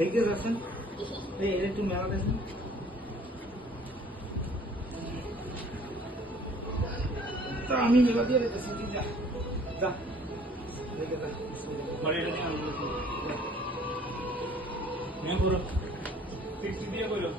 দেখতে যাচ্ছেন এই একটু মেলা দেখেন তো আমি মেলা দিয়ে রেখেছি যা যা দেখে যা বড় এটা নিয়ে আনন্দ मैं बोलो फिर सीधे बोलो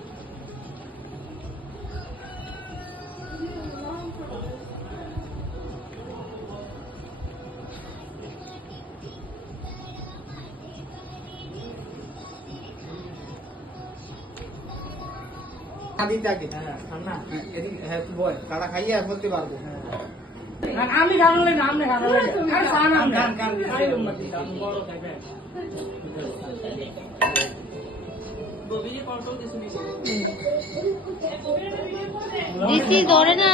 খালি থাকে না এদিকে হ্যাঁ তুই বল তারা খাইয়ে বলতে পারবো আমি খানালে নাম নে খানালে আর সানাম গান আই উম্মতি বড় খাইবে দিছি ধরে না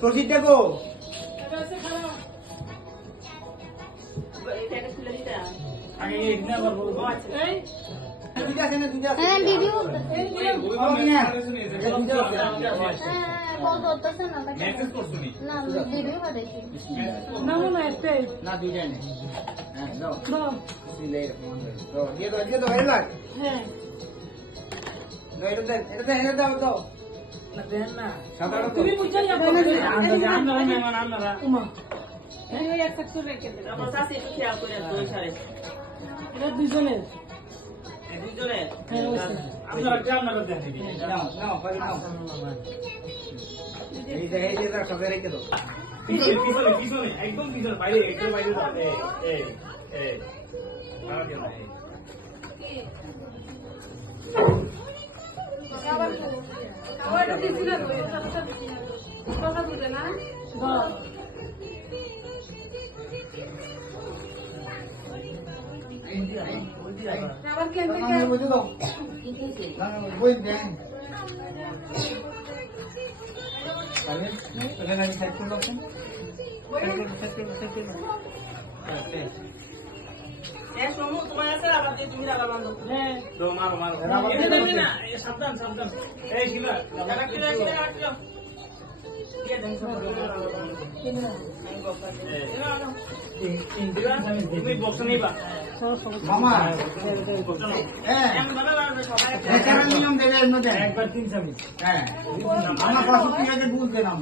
প্রসিডটা গো আগে ইগনা করব এই দুইটা আছে না দুইটা আছে হ্যাঁ ভিডিও মেসেজ করছুনি না ভিডিও বানাইছি না না este না দুইটা নেই হ্যাঁ নাও no দিলে তো দিয়ে দাও এলা হ্যাঁ এটা দাও দাও না দেন না সাধারণত তুমি বুঝাই আমরা মেহমান আমরা উমা এই ওই একটা করে রেখে দে আমার সাথে একটু খেয়াল করে দুই সাড়ে এটা দুজনের দুজনে আপনারা কেমন না দেন নাও নাও পারি নাও এই যে এটা সবে রেখে দাও পিছনে একদম পিছনে বাইরে একদম বাইরে দাও এই মারা দিও না খাবারটা দিছি না তো এটা কথা দিছি না কথা বুঝে না আবার কেন থেকে বুঝে দাও বই দেন তাহলে নাকি সেট করে দাও হ্যাঁ সোমু তোমার আছে আবার দিয়ে তুমি আবার বান্ধব হ্যাঁ তো মারো মারো না সাবধান সাবধান এই শিলা রাখিলো রাখিলো দিয়ে দেন সব ইন্দিরা তুমি বক্স নিবা মামা বক্স নাও হ্যাঁ এমন ভাবে বাড়বে সবাই এছাড়া নিয়ম দেবে এর মধ্যে একবার 3 সামিস হ্যাঁ আমার পাশে কি আছে বুঝতে নাম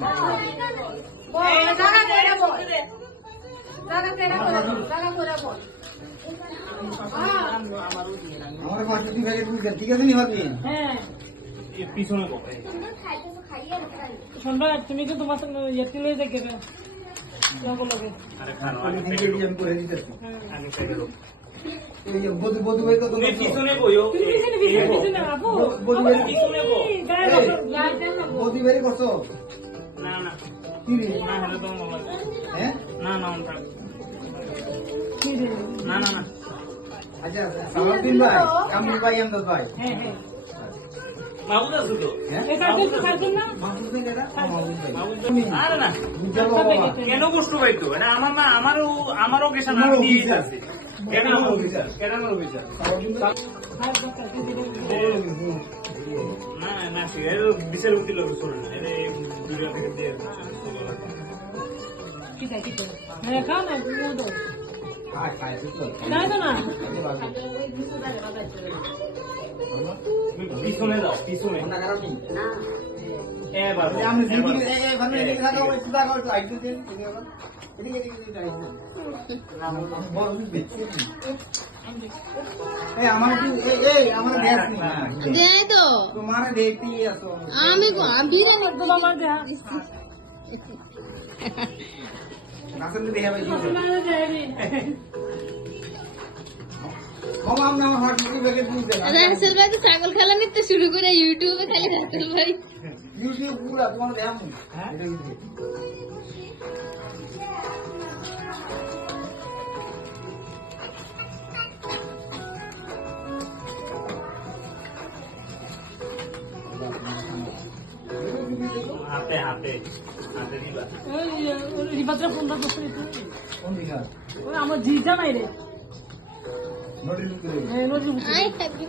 এই জায়গা করে বল দে জায়গা করে বল আমারও দিয়ে না আমার পাশে কি ভেবে বুঝতে ঠিক আছে নি ভাবি হ্যাঁ পিছনে কো শুনবা তুমি কি তোমার সঙ্গে ইয়েতে লই দেখে না আরে খানো আমি আগে ভিডিও আমি করে দিতেছি আগে থেকে দাও এই যে বধু বধু ভাই কত তুমি পিছনে বইও পিছনে আপু বধু ভাই পিছনে বো বধু ভাই করছো না না কি রে না হলে তো মোবাইল হ্যাঁ না না ওটা না না না আচ্ছা সালাউদ্দিন ভাই কামরুল ভাই আমদাদ ভাই হ্যাঁ হ্যাঁ মাহবুব আছে তো হ্যাঁ এটা তো খাইছেন না মাহবুব ভাই এটা মাহবুব ভাই মাহবুব আরে না বুঝাবো বাবা কেন কষ্ট পাইতো না আমার মা আমারও কেসা না আমারও দিয়ে অফিসার। আছে কেন আমার অফিসার কেন আমার অফিসার সালাউদ্দিন ভাই না না ঠিক আছে বিচার উঠি লোক শুনুন এটা ভিডিও থেকে দিয়ে হ্যাঁ খাও না দুধ খায় খায় তো না না না পিছনে দাও পিছনে মন খারাপ নেই এবার আমি জিগি এই ভাবে এদিকে থাকা ওই সুদা করে লাইট দিতে এদিকে এদিকে লাইট দিতে বড় বেশি এই আমার কি এই আমার দেখ না দেয় তো তোমার দেখতে আসো আমি বিরে করতে আমার দেহা আসলে দেখে ভাই না দেবি মামা আমি আমার হট ব্যাগে বুঝতে না রাসেল ভাই তো ছাগল খেলা নিতে শুরু করে ইউটিউবে খালি রাসেল ভাই ইউটিউব পুরো তোমার দেখাবো হ্যাঁ? এটা ইউটিউব হাতে হাতে হাতে দিবা রিবাজরা ফোনটা করছে কোন দিকে ওই আমার জিজা নাই রে নোটিস করে হ্যাঁ নদী আই হ্যাপি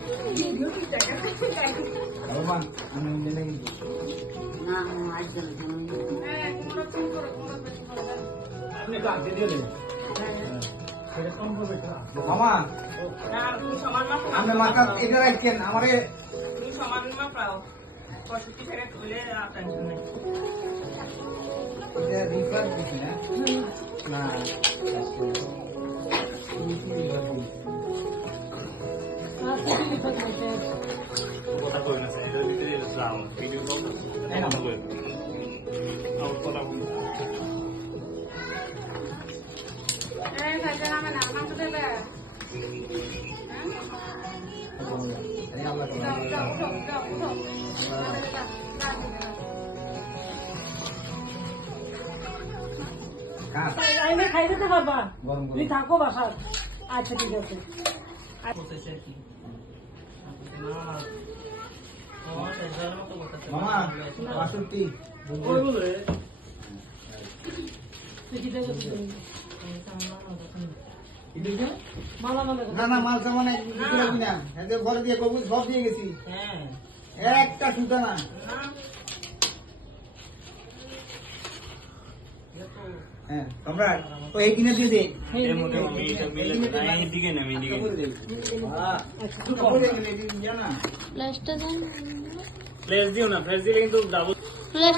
রমান আমি জেনে গেছি না আজ জানো হ্যাঁ কোনটা ফোন করো কোনটা বেশি ভালো একটু আগে দিয়ে দেবে সেটা কম করবে একটু মামা না তুমি সমান মাপ আমি মাথা এটা রাখছেন আমারে তুমি সমান মাপ পাও 65 টাকা তুলে আর টেনশন নেই এটা রিফার দিছি না না কথা কই না এর ভিতরে যাও ভিডিও কল এই না কই আউট কথা বলি এই ভাইজান আমার না মাংস দেবে এই আমরা যাও যাও উঠো যাও উঠো কাজ আইনে খাই দিতে পারবা গরম তুমি গরম থাকো বাসার আচ্ছা ঠিক আছে বলতেছে কি না ও টেনশনের মতো বলতেছে মামা 65 কই বলে তুই কি দেবে এটা মালা মালা না না মাল সামান কিছু রাখবি না এতে ঘরে দিয়ে কবুল সব দিয়ে গেছি হ্যাঁ একটা সুতা না না হ্যাঁ সম্রাট ও এই কিনে দিয়ে দে এর মধ্যে আমি এটা মিলে না এইদিকে না এইদিকে কাপড় দিয়ে গেলে এদিকে জানা ফ্ল্যাশটা দেন ফ্লেশ দিও না ফ্লেশ দিলে কিন্তু ডাবল ফ্ল্যাশ